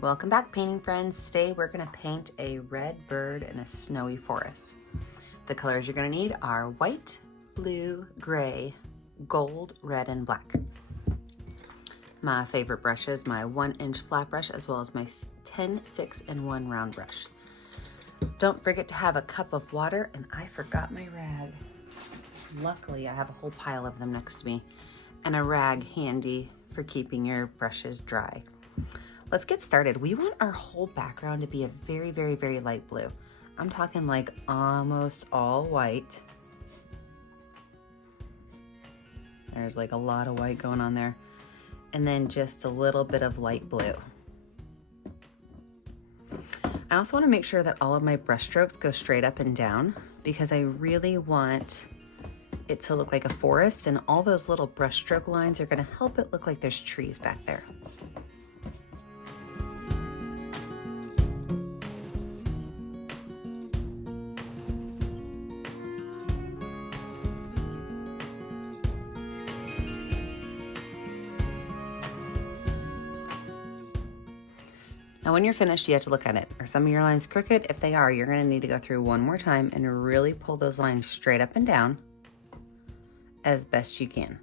Welcome back, painting friends. Today we're going to paint a red bird in a snowy forest. The colors you're going to need are white, blue, gray, gold, red, and black. My favorite brush is my 1-inch flat brush as well as my 10, 6, and 1 round brush. Don't forget to have a cup of water, and I forgot my rag. Luckily, I have a whole pile of them next to me and a rag handy for keeping your brushes dry. Let's get started. We want our whole background to be a very, very, very light blue. I'm talking like almost all white. There's like a lot of white going on there. And then just a little bit of light blue. I also want to make sure that all of my brush strokes go straight up and down because I really want it to look like a forest, and all those little brush stroke lines are going to help it look like there's trees back there. Now when you're finished, you have to look at it. Are some of your lines crooked? If they are, you're going to need to go through one more time and really pull those lines straight up and down as best you can.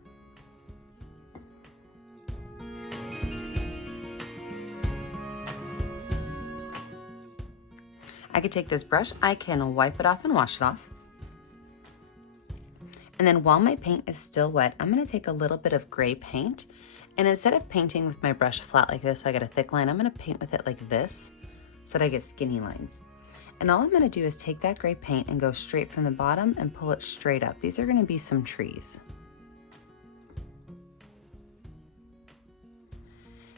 I could take this brush, I can wipe it off and wash it off. And then while my paint is still wet, I'm going to take a little bit of gray paint, and instead of painting with my brush flat like this so I get a thick line, I'm going to paint with it like this so that I get skinny lines. And all I'm going to do is take that gray paint and go straight from the bottom and pull it straight up. These are going to be some trees.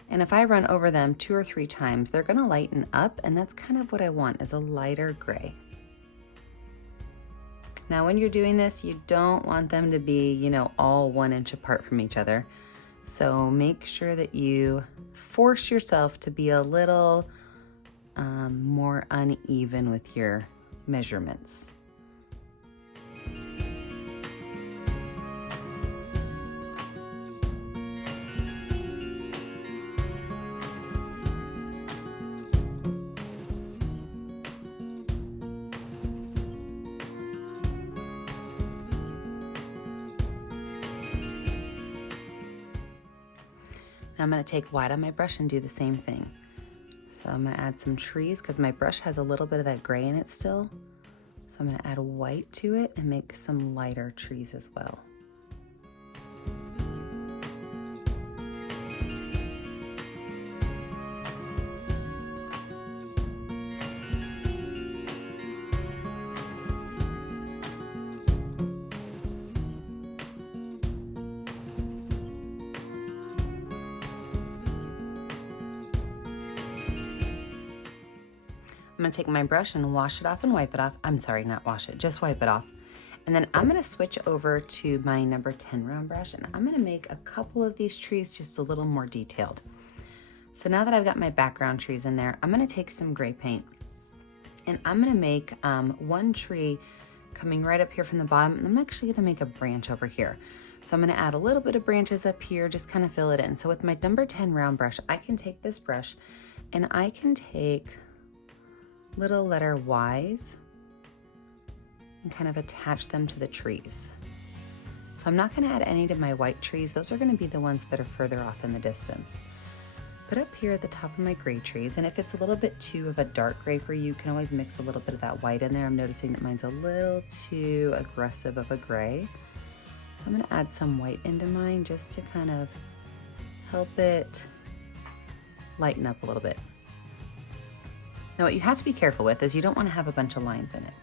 And if I run over them 2 or 3 times, they're going to lighten up, and that's kind of what I want, is a lighter gray. Now when you're doing this, you don't want them to be, all 1 inch apart from each other. So make sure that you force yourself to be a little more uneven with your measurements. Now I'm going to take white on my brush and do the same thing. So I'm going to add some trees because my brush has a little bit of that gray in it still. So I'm going to add white to it and make some lighter trees as well. I'm going to take my brush and wash it off and wipe it off. I'm sorry, not wash it, just wipe it off. And then I'm going to switch over to my number 10 round brush, and I'm going to make a couple of these trees just a little more detailed. So now that I've got my background trees in there, I'm going to take some gray paint, and I'm going to make one tree coming right up here from the bottom, and I'm actually going to make a branch over here. So I'm going to add a little bit of branches up here, just kind of fill it in. So with my number 10 round brush, I can take this brush and I can take little letter Y's and kind of attach them to the trees. So I'm not going to add any to my white trees. Those are going to be the ones that are further off in the distance. But up here at the top of my gray trees, and if it's a little bit too of a dark gray for you, you can always mix a little bit of that white in there. I'm noticing that mine's a little too aggressive of a gray. So I'm going to add some white into mine just to kind of help it lighten up a little bit. Now what you have to be careful with is you don't want to have a bunch of lines in it.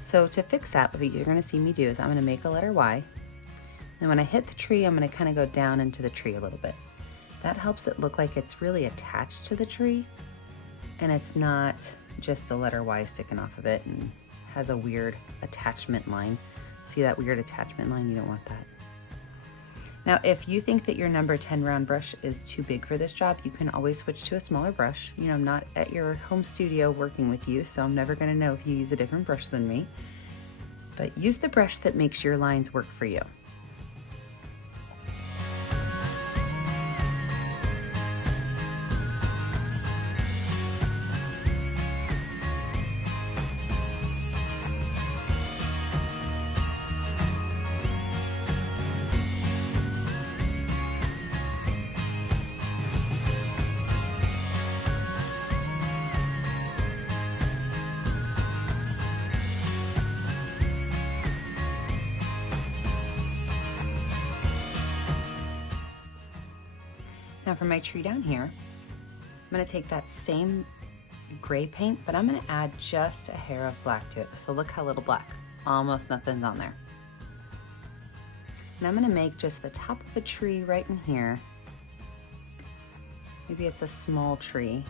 So to fix that, what you're going to see me do is I'm going to make a letter Y. And when I hit the tree, I'm going to kind of go down into the tree a little bit. That helps it look like it's really attached to the tree and it's not just a letter Y sticking off of it and has a weird attachment line. See that weird attachment line? You don't want that. Now, if you think that your number 10 round brush is too big for this job, you can always switch to a smaller brush. I'm not at your home studio working with you, so I'm never going to know if you use a different brush than me. But use the brush that makes your lines work for you. Now for my tree down here, I'm going to take that same gray paint, but I'm going to add just a hair of black to it. So look how little black, almost nothing's on there. And I'm going to make just the top of a tree right in here. Maybe it's a small tree.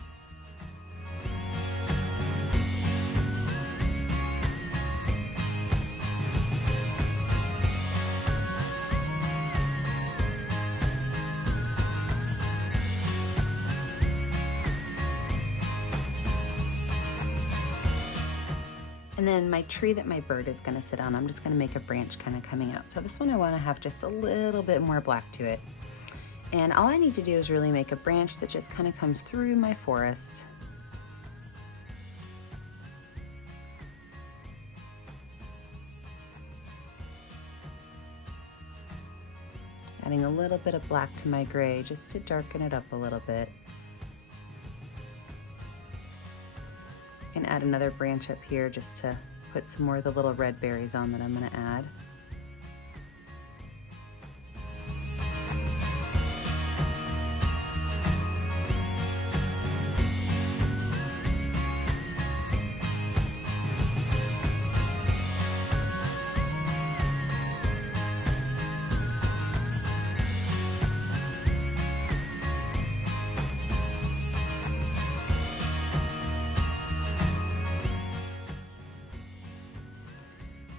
And then my tree that my bird is gonna sit on, I'm just gonna make a branch kind of coming out. So this one I wanna have just a little bit more black to it. And all I need to do is really make a branch that just kind of comes through my forest. Adding a little bit of black to my gray just to darken it up a little bit. And add another branch up here just to put some more of the little red berries on that I'm going to add.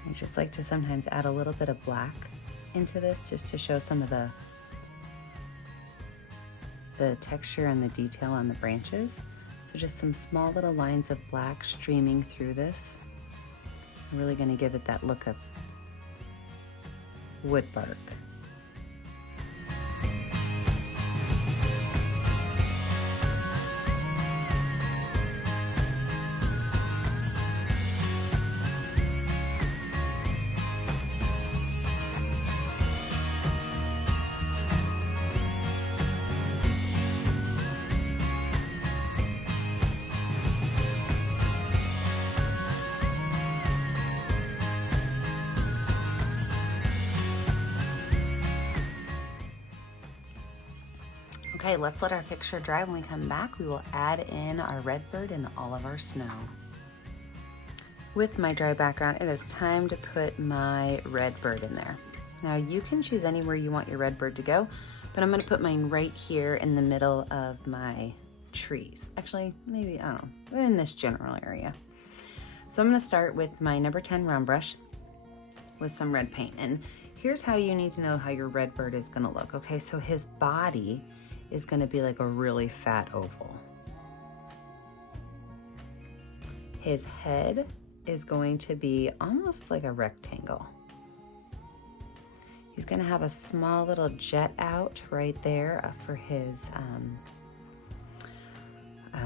I just like to sometimes add a little bit of black into this just to show some of the texture and the detail on the branches. So just some small little lines of black streaming through this. I'm really going to give it that look of wood bark. Okay, let's let our picture dry. When we come back, we will add in our red bird and all of our snow. With my dry background, it is time to put my red bird in there. Now you can choose anywhere you want your red bird to go, but I'm gonna put mine right here in the middle of my trees. Actually, maybe, I don't know, in this general area. So I'm gonna start with my number 10 round brush with some red paint. And here's how you need to know how your red bird is gonna look. Okay, so his body is gonna be like a really fat oval. His head is going to be almost like a rectangle. He's gonna have a small little jet out right there for his, I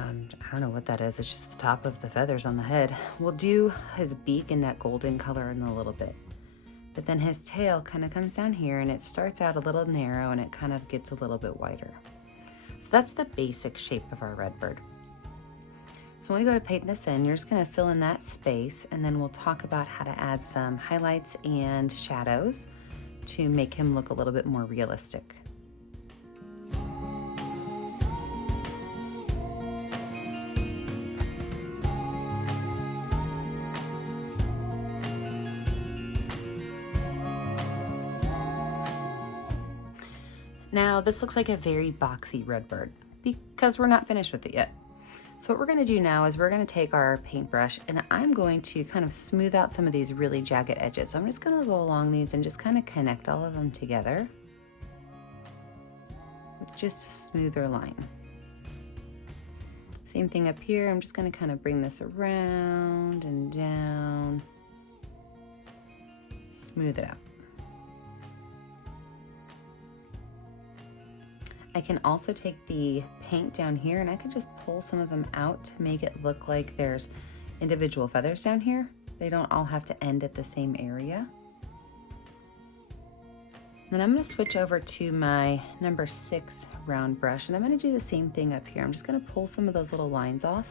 don't know what that is. It's just the top of the feathers on the head. We'll do his beak in that golden color in a little bit. But then his tail kind of comes down here and it starts out a little narrow and it kind of gets a little bit wider. So that's the basic shape of our red bird. So when we go to paint this in, you're just gonna fill in that space and then we'll talk about how to add some highlights and shadows to make him look a little bit more realistic. Now this looks like a very boxy red bird because we're not finished with it yet. So what we're gonna do now is we're gonna take our paintbrush and I'm going to kind of smooth out some of these really jagged edges. So I'm just gonna go along these and just kind of connect all of them together with just a smoother line. Same thing up here. I'm just gonna kind of bring this around and down, smooth it out. I can also take the paint down here and I could just pull some of them out to make it look like there's individual feathers down here. They don't all have to end at the same area. Then I'm gonna switch over to my number 6 round brush and I'm gonna do the same thing up here. I'm just gonna pull some of those little lines off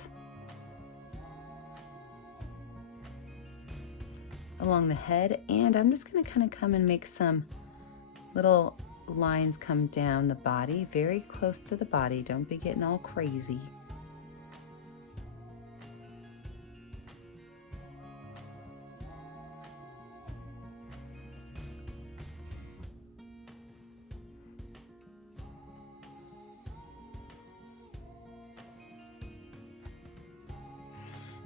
along the head and I'm just gonna kind of come and make some little lines come down the body, very close to the body. Don't be getting all crazy.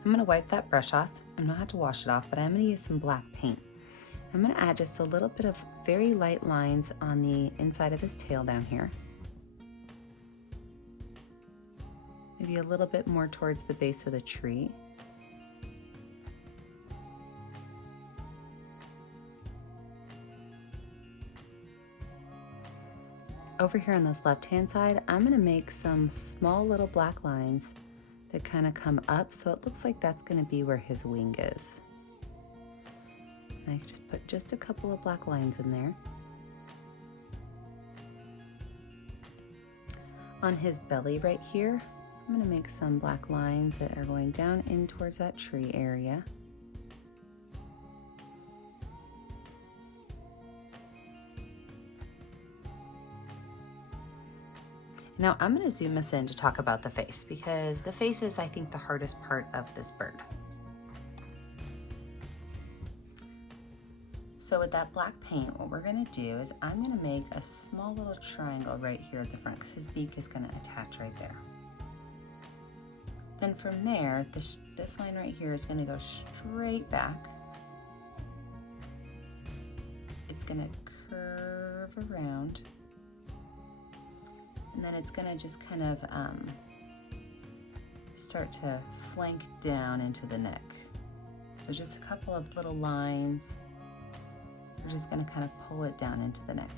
I'm going to wipe that brush off. I'm not have to wash it off, but I'm going to use some black paint. I'm going to add just a little bit of very light lines on the inside of his tail down here. Maybe a little bit more towards the base of the tree. Over here on this left-hand side, I'm going to make some small little black lines that kind of come up, so it looks like that's going to be where his wing is. And I can just put just a couple of black lines in there. On his belly right here, I'm going to make some black lines that are going down in towards that tree area. Now I'm going to zoom us in to talk about the face, because the face is, I think, the hardest part of this bird. So with that black paint, what we're going to do is I'm going to make a small little triangle right here at the front, because his beak is going to attach right there. Then from there, this line right here is going to go straight back. It's going to curve around. And then it's going to just kind of start to flank down into the neck. So just a couple of little lines. We're just going to kind of pull it down into the neck.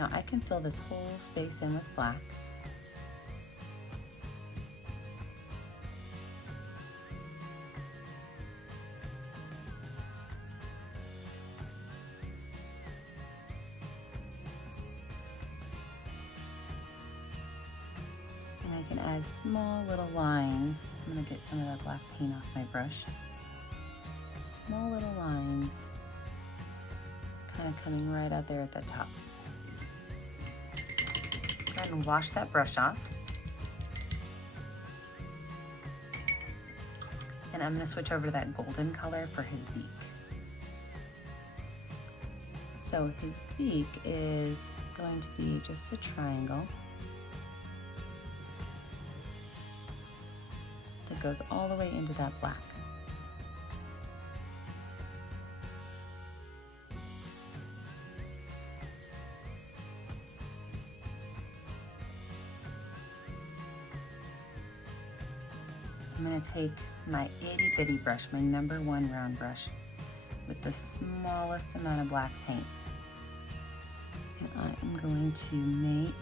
Now I can fill this whole space in with black. I can add small little lines. I'm going to get some of that black paint off my brush. Small little lines, just kind of coming right out there at the top. Go ahead and wash that brush off. And I'm going to switch over to that golden color for his beak. So his beak is going to be just a triangle that goes all the way into that black. I'm going to take my itty bitty brush, my #1 round brush, with the smallest amount of black paint. And I am going to make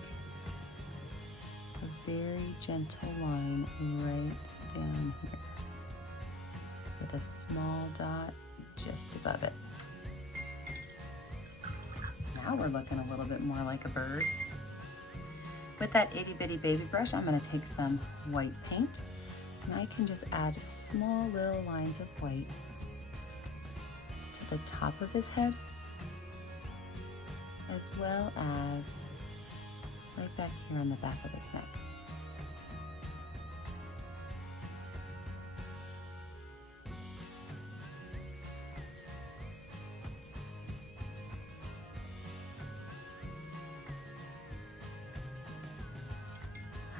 a very gentle line right down here with a small dot just above it. Now we're looking a little bit more like a bird. With that itty bitty baby brush, I'm going to take some white paint, and I can just add small little lines of white to the top of his head, as well as right back here on the back of his neck.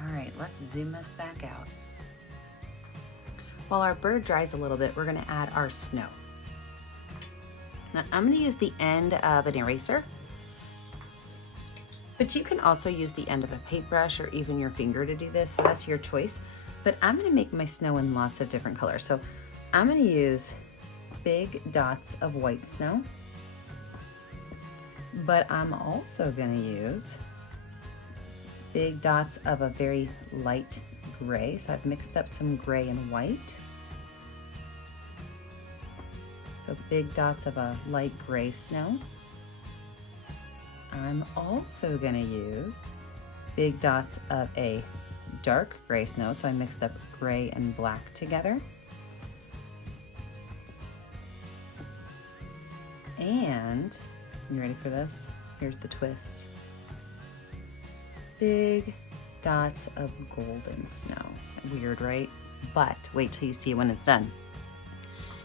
All right, let's zoom us back out. While our bird dries a little bit, we're gonna add our snow. Now, I'm gonna use the end of an eraser, but you can also use the end of a paintbrush or even your finger to do this, so that's your choice. But I'm gonna make my snow in lots of different colors. So I'm gonna use big dots of white snow, but I'm also gonna use big dots of a very light gray. So I've mixed up some gray and white. So big dots of a light gray snow. I'm also gonna use big dots of a dark gray snow. So I mixed up gray and black together. And, you ready for this? here's the twist. Big dots of golden snow. Weird, right? But wait till you see when it's done.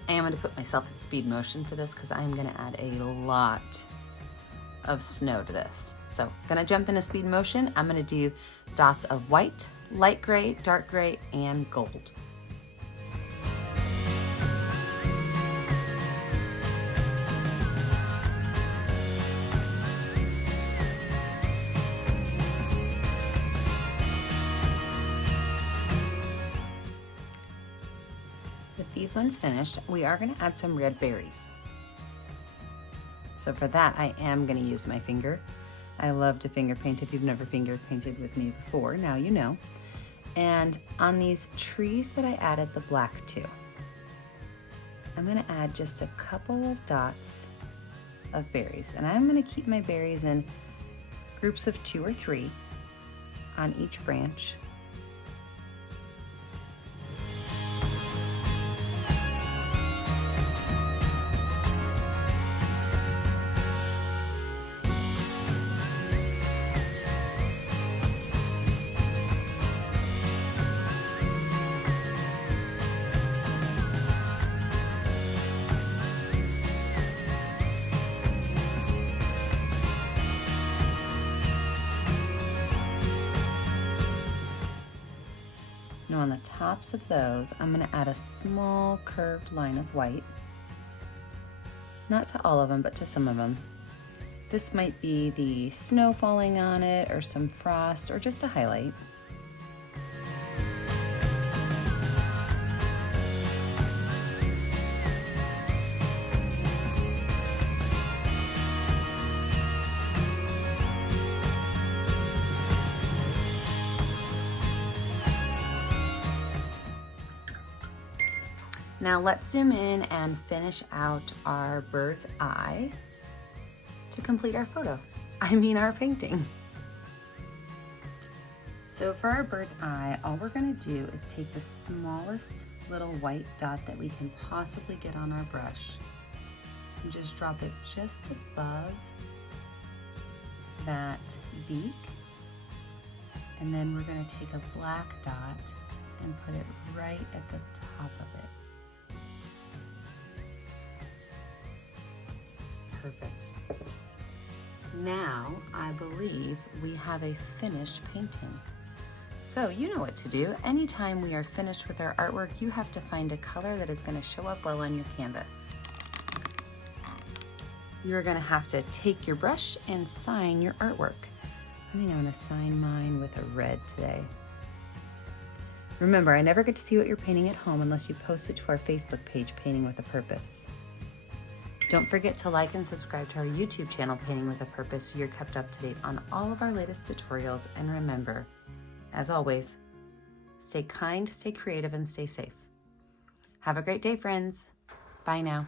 I am going to put myself in speed motion for this because I am going to add a lot of snow to this. So going to jump into speed motion. I'm going to do dots of white, light gray, dark gray, and gold. With these ones finished, we are going to add some red berries. So for that, I am going to use my finger. I love to finger paint. If you've never finger painted with me before, now you know. And on these trees that I added the black to, I'm going to add just a couple of dots of berries. And I'm going to keep my berries in groups of 2 or 3 on each branch. Now on the tops of those, I'm going to add a small curved line of white. Not to all of them, but to some of them. This might be the snow falling on it, or some frost, or just a highlight. Now let's zoom in and finish out our bird's eye to complete our photo. Our painting. So for our bird's eye, all we're gonna do is take the smallest little white dot that we can possibly get on our brush and just drop it just above that beak. And then we're gonna take a black dot and put it right at the top of it. Perfect. Now I believe we have a finished painting. So you know what to do. Anytime we are finished with our artwork, you have to find a color that is going to show up well on your canvas. You're going to have to take your brush and sign your artwork. I think I'm going to sign mine with a red today. Remember, I never get to see what you're painting at home unless you post it to our Facebook page, Painting with a Purpose. Don't forget to like and subscribe to our YouTube channel, Painting with a Purpose, so you're kept up to date on all of our latest tutorials. And remember, as always, stay kind, stay creative, and stay safe. Have a great day, friends. Bye now.